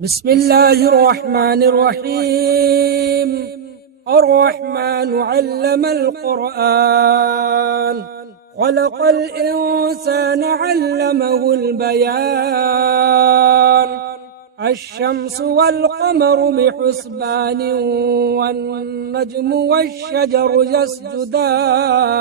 بسم الله الرحمن الرحيم. الرحمن علم القرآن، خلق الإنسان علمه البيان. الشمس والقمر بحسبان، والنجم والشجر يسجدان.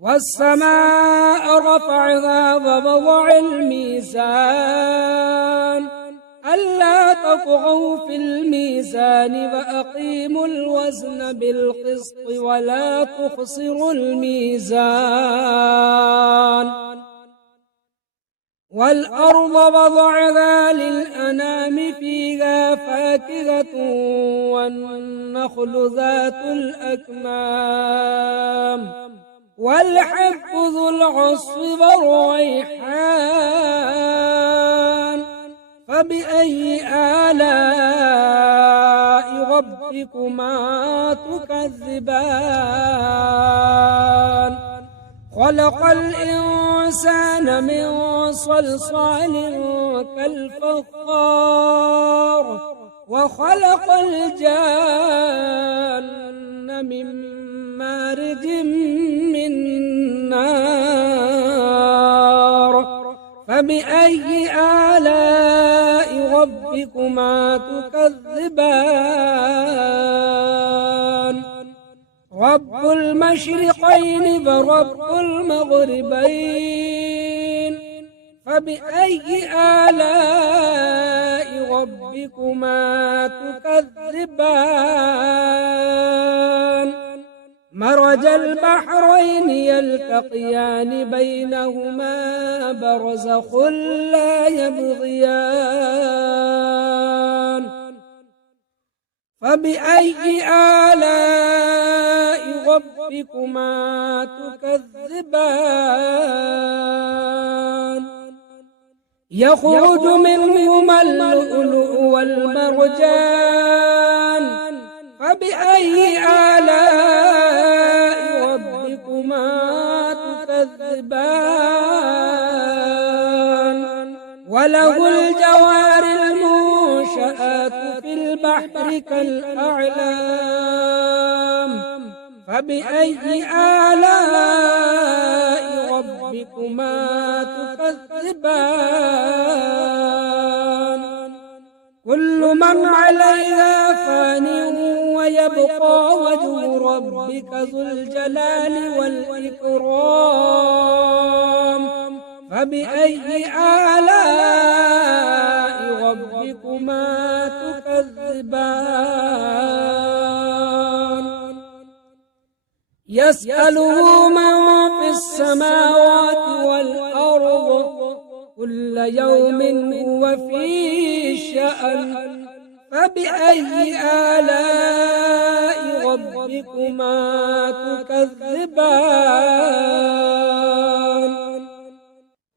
والسماء رفعها ووضع الميزان، ألا تطغوا في الميزان وأقيموا الوزن بالقسط ولا تخسروا الميزان. والأرض وضعها للأنام، فيها فاكهة والنخل ذات الأكمام، والحب ذو العصف والريحان. فبأي آلاء ربكما تكذبان؟ خلق الإنسان من صلصال كالفخار، وخلق الجان من مارج من نار. فبأي آلاء ربكما تكذبان؟ رب المشرقين ورب المغربين، فبأي آلاء ربكما تكذبان؟ مرج البحرين يلتقيان، بينهما برزخ لا يبغيان. فبأي آلاء ربكما تكذبان؟ يخرج منهما اللؤلؤ والمرجان، فبأي آلاء ربكما تكذبان؟ وله الجوار المنشآت في البحر كالأعلام، فبأي آلاء ربكما تكذبان؟ كل من عليها فان، ويبقى وجه ربك ذو الجلال والإكرام. فبأي آلاء ربكما تكذبان؟ يسأله من في السماوات والأرض، كل يوم هو في شأن. فبأي آلاء ربكما تكذبان؟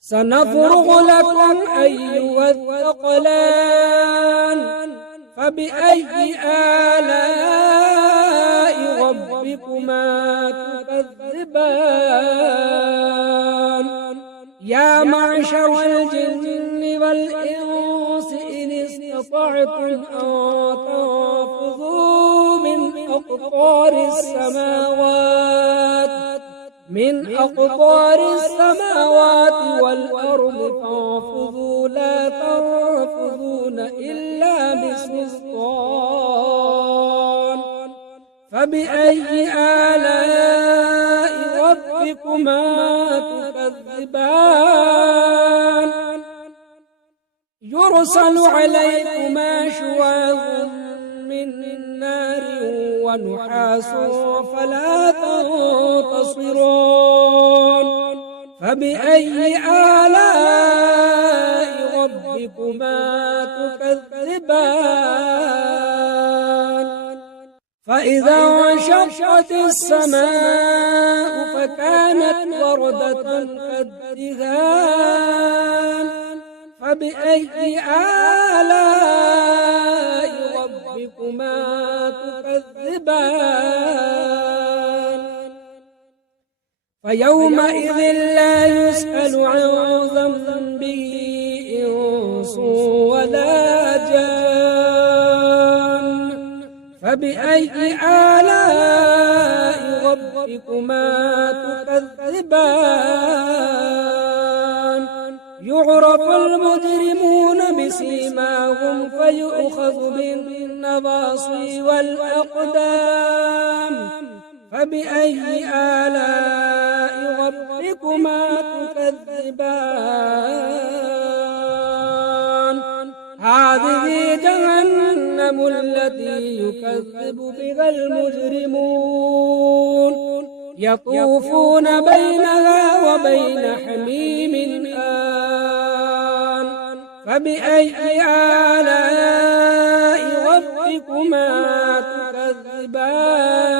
سنفرغ لكم أيها الثقلان، فبأي آلاء ربكما تكذبان؟ يا معشر الجن والإنس إن استطعتم أن تنفذوا من أقطار السماوات والأرض، فانفذوا لا تنفذون إلا بسلطان. فبأي آلاء ربكما تكذبان؟ يرسل عليكما شواظ من نار ونحاس فلا تنتصران. فبأي آلاء ربكما تكذبان؟ فإذا انشقت السماء فكانت وردة كالدهان. فبأي آلاء ربكما تكذبان؟ فيومئذ لا يسأل عن ذنبه إنس ولا جان فبأي آلاء ربكما تكذبان يعرف المجرمون بسيماهم فيؤخذ بالنواصي والأقدام فبأي آلاء ربكما تكذبان هذه جهنم التي يكذب بها المجرمون يطوفون بينها وبين حميم آن فبأي آلاء ربكما تكذبان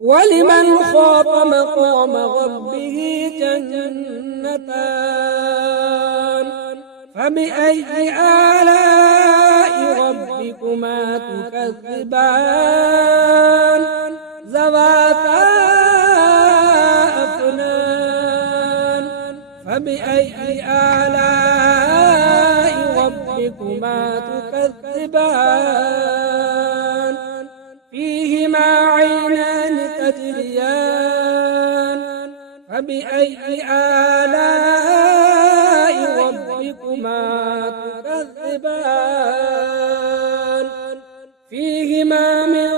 ولمن خاف مقام ربه جنتان فبأي آلاء ربكما تكذبان ذواتا أفنان فبأي آلاء ربكما تكذبان فيهما عينان تجريان فبأي آلاء ربكما تكذبان فيهما من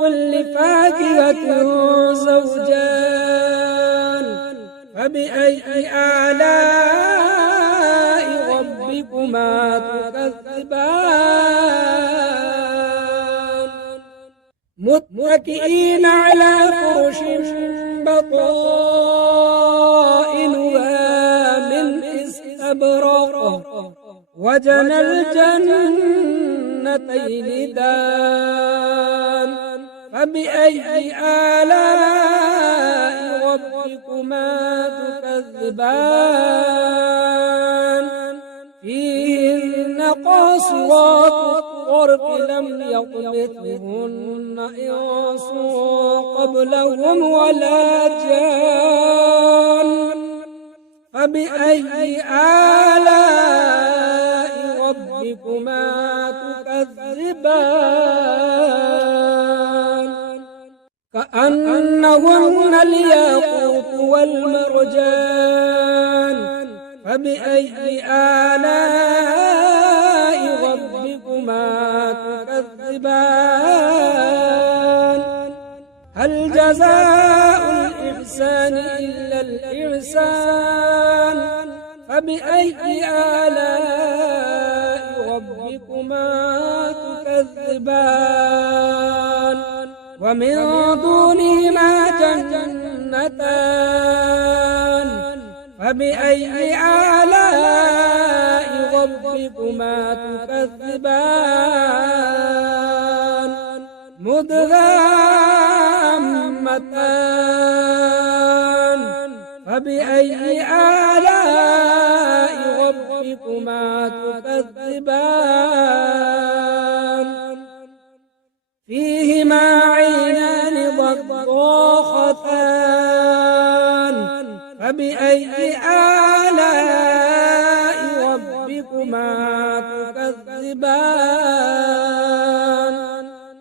كل فاكهة زوجان فبأي آلاء ربكما تكذبان متكئين على فرش بطائنها من استبرق وجنى الجنتين دان فبأي آلاء ربكما تكذبان فيهن قاصرات الطرف لم يطمثهن إنس قبلهم ولا جان فبأي آلاء ربكما تكذبان كأنهن الياقوت والمرجان فبأي آلاء ربكما تكذبان هل جزاء الإحسان إلا الإحسان فبأي آلاء ربكما تكذبان ومن دونهما جنتان فبأي آلاء ربكما تكذبان مدغامتان فبأي آلاء ربكما تكذبان فيهما عينان ضاختان فبأي آلاء ربكما تكذبان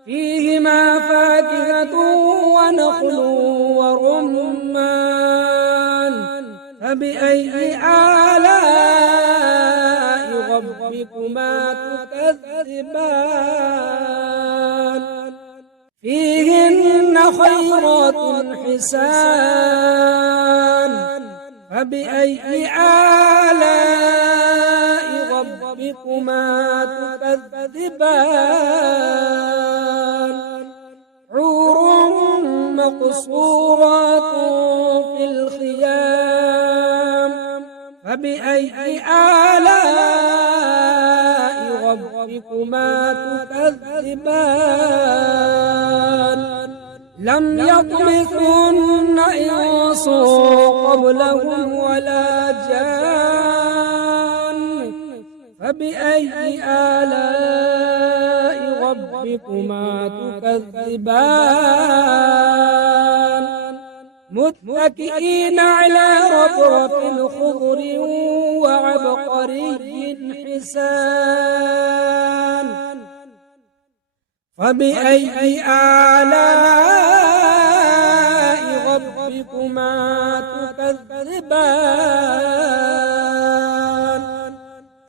فيهما فاكهة ونخل ورمان فبأي آلاء ربكما تكذبان فيهن خيرات حسان فبأي آلاء ربكما تكذبان حور مقصورات في الخيام فبأي آلاء ربكما تكذبان لم يطمثهن إنس قبلهم ولا جان فبأي آلاء ربكما تكذبان متكئين على رفرف خضر وعبقري حسان فبأي آلاء ربكما تكذبان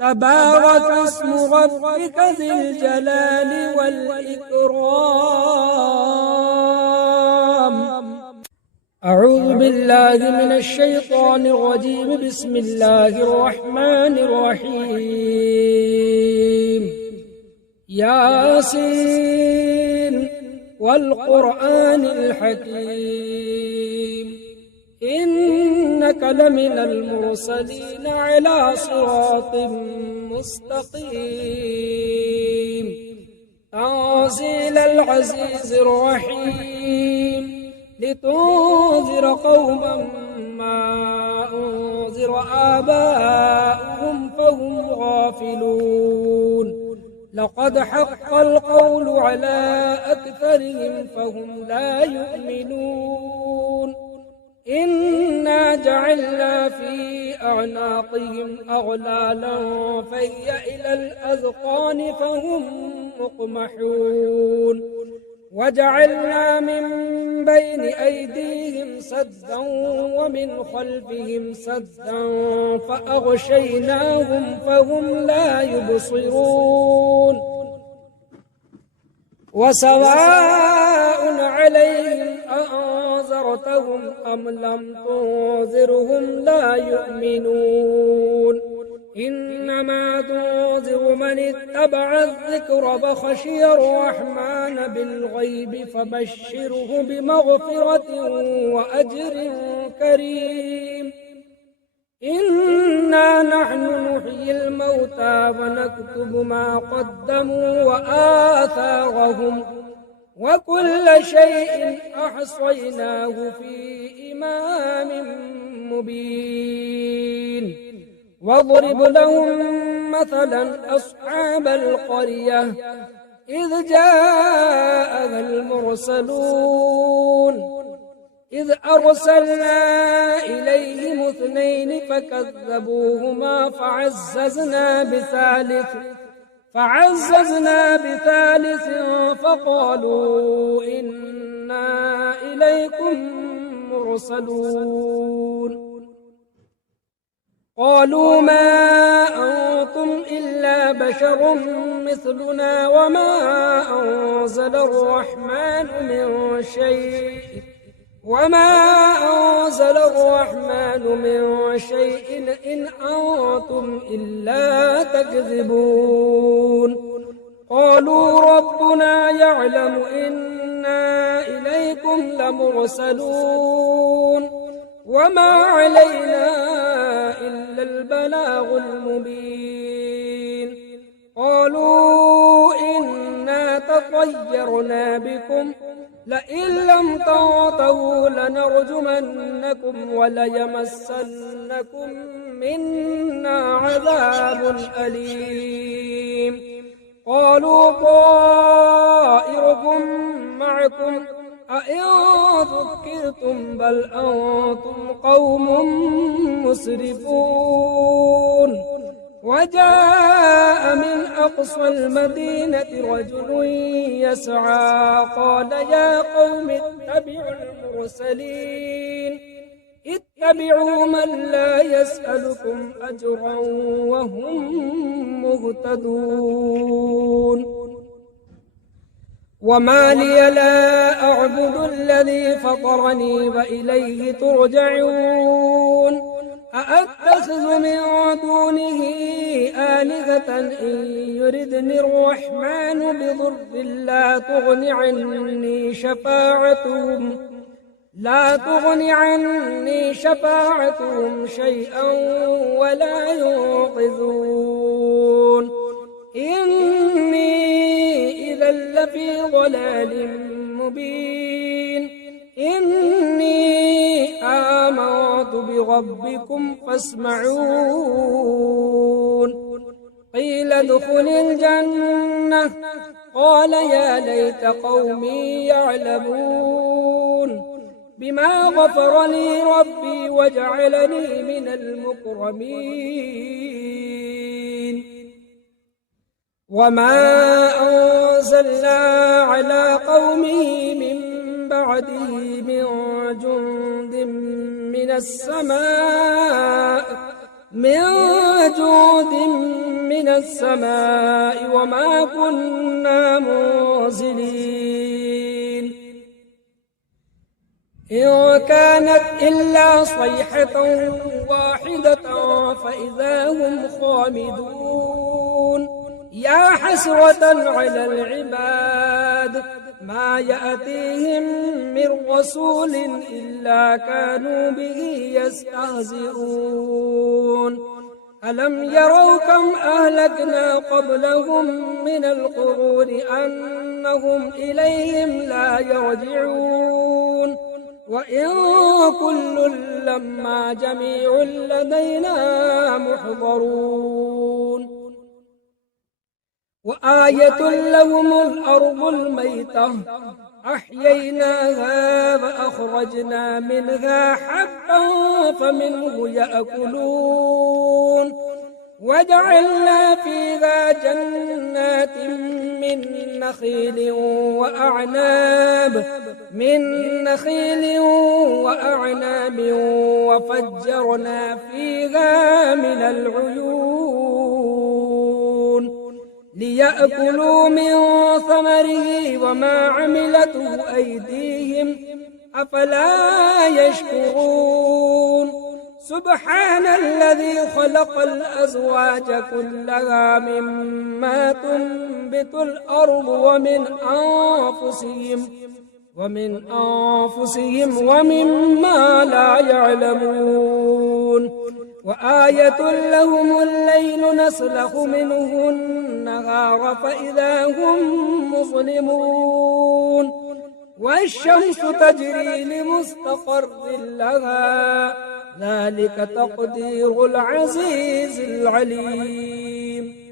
تبارك اسم ربك ذي الجلال والإكرام أعوذ بالله من الشيطان الرجيم بسم الله الرحمن الرحيم ياسين والقرآن الحكيم إنك لمن المرسلين على صراط مستقيم تنزيل العزيز الرحيم لتنذر قوما ما أنذر آباؤهم فهم غافلون لقد حق القول على أكثرهم فهم لا يؤمنون إنا جعلنا في أعناقهم أغلالا فهي إلى الأذقان فهم مقمحون وجعلنا من بين أيديهم سدا ومن خلفهم سدا فأغشيناهم فهم لا يبصرون وسواء عليهم أأنذرتهم أم لم تنذرهم لا يؤمنون إنما تنذر من اتبع الذكر فخشي الرحمن بالغيب فبشره بمغفرة وأجر كريم إنا نحن نحيي الموتى ونكتب ما قدموا وآثارهم وكل شيء أحصيناه في إمام مبين واضرب لهم مثلا أصحاب القرية إذ جاءها المرسلون إذ أرسلنا إليهم اثنين فكذبوهما فعززنا بثالث فقالوا إنا إليكم مرسلون قالوا ما أنتم إلا بشر مثلنا وما أنزل الرحمن من شيء إن أنتم إلا تكذبون قالوا ربنا يعلم إنا إليكم لمرسلون وما علينا إلا البلاغ المبين قالوا إنا تطيرنا بكم لئن لم تنتهوا لنرجمنكم وليمسنكم منا عذاب أليم قالوا طائركم معكم أئن ذكرتم بل أنتم قوم مسرفون وجاء من أقصى المدينة رجل يسعى قال يا قوم اتبعوا المرسلين اتبعوا من لا يسألكم أجرا وهم مهتدون وما لي لا أعبد الذي فطرني وإليه ترجعون أأتخذ من دونه آلهة إن يردني الرحمن بضر لا تغن عني شفاعتهم شيئا ولا ينقذون إني إذا لفي ضلال مبين إني آمنت بربكم فاسمعون قيل ادخل الجنة قال يا ليت قومي يعلمون بما غفر لي ربي وجعلني من المكرمين وما أنزلنا على قومه من بعده من جند من السماء وما كنا منزلين إن كانت إلا صيحة واحدة فإذا هم خامدون يا حسرة على العباد ما يأتيهم من رسول إلا كانوا به يستهزئون ألم يروا كم أهلكنا قبلهم من القرون أنهم إليهم لا يرجعون وإن كل لما جميع لدينا محضرون وآية لهم الأرض الميتة أحييناها فأخرجنا منها حبا فمنه يأكلون وجعلنا فيها جنات من نخيل وأعناب وفجرنا فيها من العيون ليأكلوا من ثمره وما عملته أيديهم أفلا يشكرون سبحان الذي خلق الأزواج كلها مما تنبت الأرض ومن أنفسهم ومما لا يعلمون وآية لهم الليل نسلخ منه النهار فإذا هم مظلمون والشمس تجري لمستقر لها ذلك تقدير العزيز العليم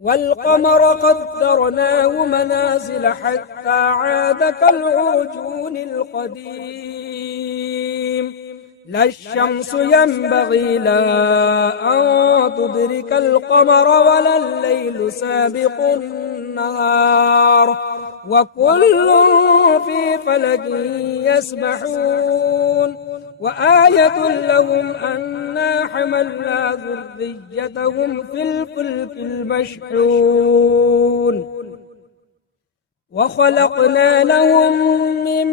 والقمر قدرناه منازل حتى عاد كالعرجون القديم لا الشمس ينبغي لها أن تدرك القمر ولا الليل سابق النهار وكل في فلك يسبحون وآية لهم أنا حملنا ذريتهم في الفلك المشحون وخلقنا لهم من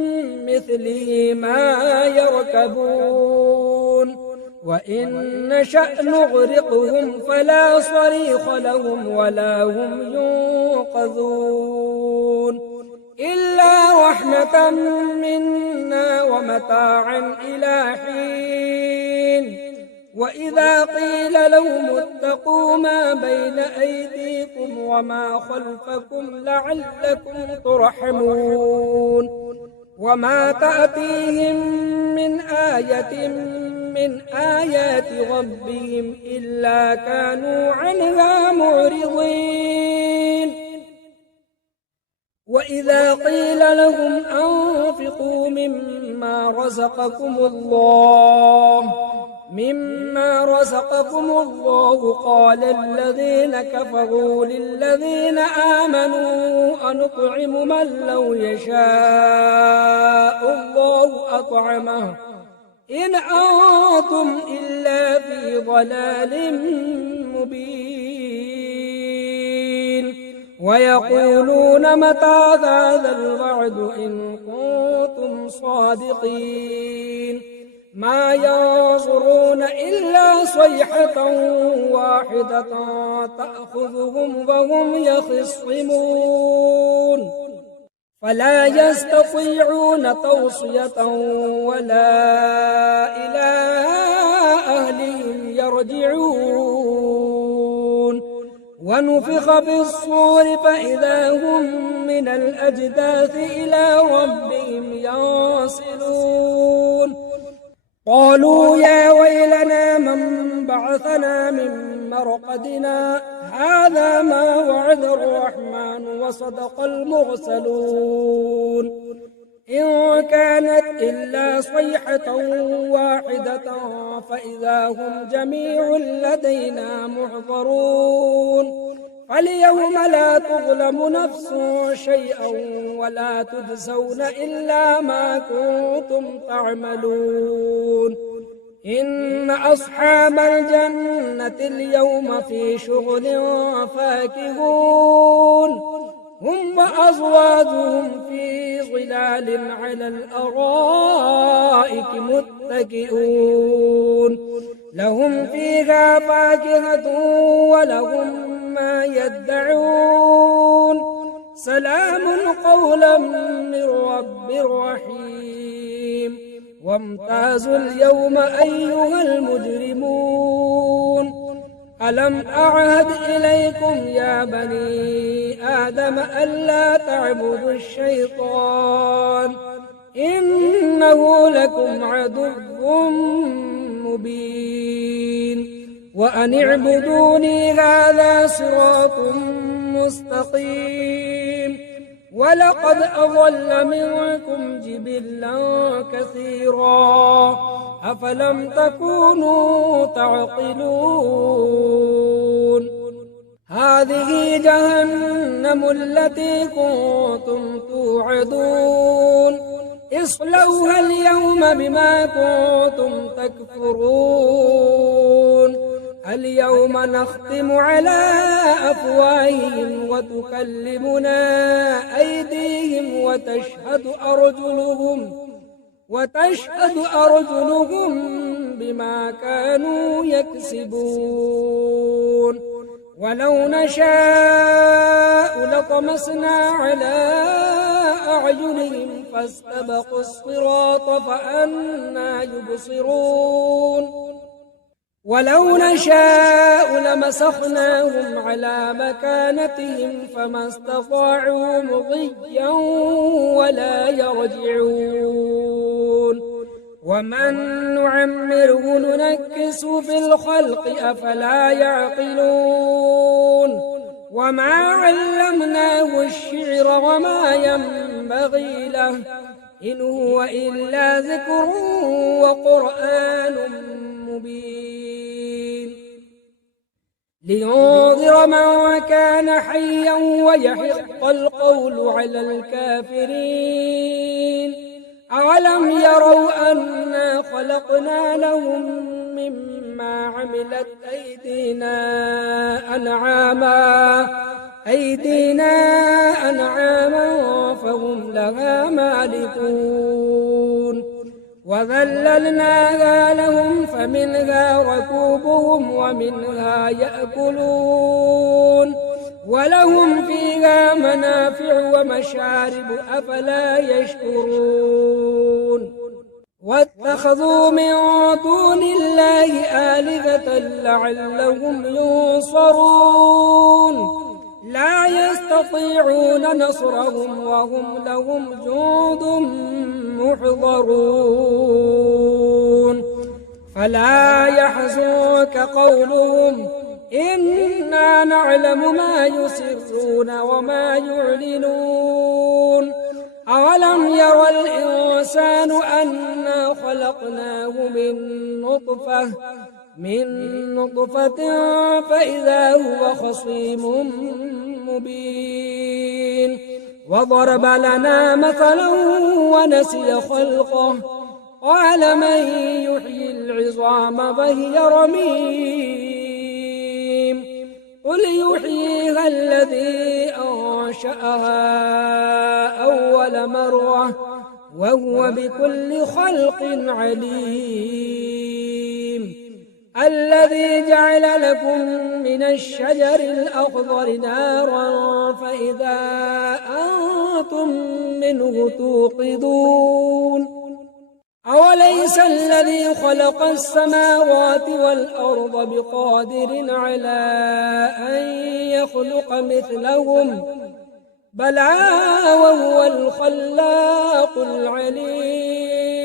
مثله ما يركبون وإن نشأ نغرقهم فلا صريخ لهم ولا هم ينقذون إلا رحمة منا ومتاعا إلى حين وإذا قيل لهم اتقوا ما بين أيديكم وما خلفكم لعلكم ترحمون وما تأتيهم من آية من آيات ربهم إلا كانوا عنها معرضين وإذا قيل لهم أنفقوا مما رزقكم الله قال الذين كفروا للذين آمنوا أنطعم من لو يشاء الله أطعمه إن أنتم إلا في ضلال مبين ويقولون متى هذا الوعد إن كنتم صادقين ما ينظرون إلا صيحة واحدة تأخذهم وهم يخصمون فلا يستطيعون توصية ولا إلى أهلهم يرجعون ونفخ في الصور فإذا هم من الأجداث إلى ربهم ينسلون قالوا يا ويلنا من بعثنا من مرقدنا هذا ما وعد الرحمن وصدق المرسلون إن كانت إلا صيحة واحدة فإذا هم جميع لدينا محضرون فاليوم لا تظلم نفس شيئا ولا تجزون إلا ما كنتم تعملون إن أصحاب الجنة اليوم في شغل فاكهون هم وأزواجهم في ظلال على الأرائك متكئون لهم فيها فاكهة ولهم ما يدعون سلام قولا من رب رحيم وامتازوا اليوم أيها المجرمون ألم أعهد إليكم يا بني آدم ألا تعبدوا الشيطان إنه لكم عدو مبين وأن اعبدوني هذا صراط مستقيم ولقد أضل منكم جبلا كثيرا أفلم تكونوا تعقلون هذه جهنم التي كنتم توعدون اصلوها اليوم بما كنتم تكفرون اليوم نختم على أفواههم وتكلمنا أيديهم وتشهد أرجلهم بما كانوا يكسبون ولو نشاء لطمسنا على أعينهم فاستبقوا الصراط فأنى يبصرون ولو نشاء لمسخناهم على مكانتهم فما استطاعوا مضيا ولا يرجعون ومن نعمره ننكس في الخلق أفلا يعقلون وما علمناه الشعر وما ينبغي له إن هو إلا ذكر وقرآن مبين لينذر من كان حيا ويحق القول على الكافرين أولم يروا أنا خلقنا لهم مما عملت أيدينا أنعاما فهم لها مالكون وذللناها لهم فمنها ركوبهم ومنها يأكلون ولهم فيها منافع ومشارب أفلا يشكرون واتخذوا من دون الله آلهة لعلهم ينصرون لا يستطيعون نصرهم وهم لهم جند محضرون فلا يحزنك قولهم إنا نعلم ما يسرون وما يعلنون أولم ير الإنسان أنا خلقناه من نطفة فإذا هو خصيم مبين وضرب لنا مثلا ونسي خلقه قال من يحيي العظام فهي رميم قل يحييها الذي أنشأها أول مرة وهو بكل خلق عليم الذي جعل لكم من الشجر الأخضر نارا فإذا أنتم منه توقدون أوليس الذي خلق السماوات والأرض بقادر على أن يخلق مثلهم بلى وهو الخلاق العليم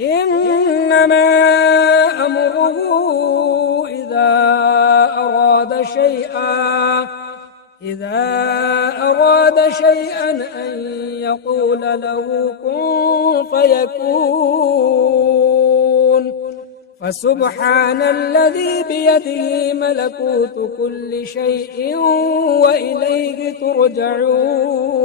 إنما أمره إذا أراد شيئا إذا أراد شيئا أن يقول له كن فيكون فسبحان الذي بيده ملكوت كل شيء وإليه ترجعون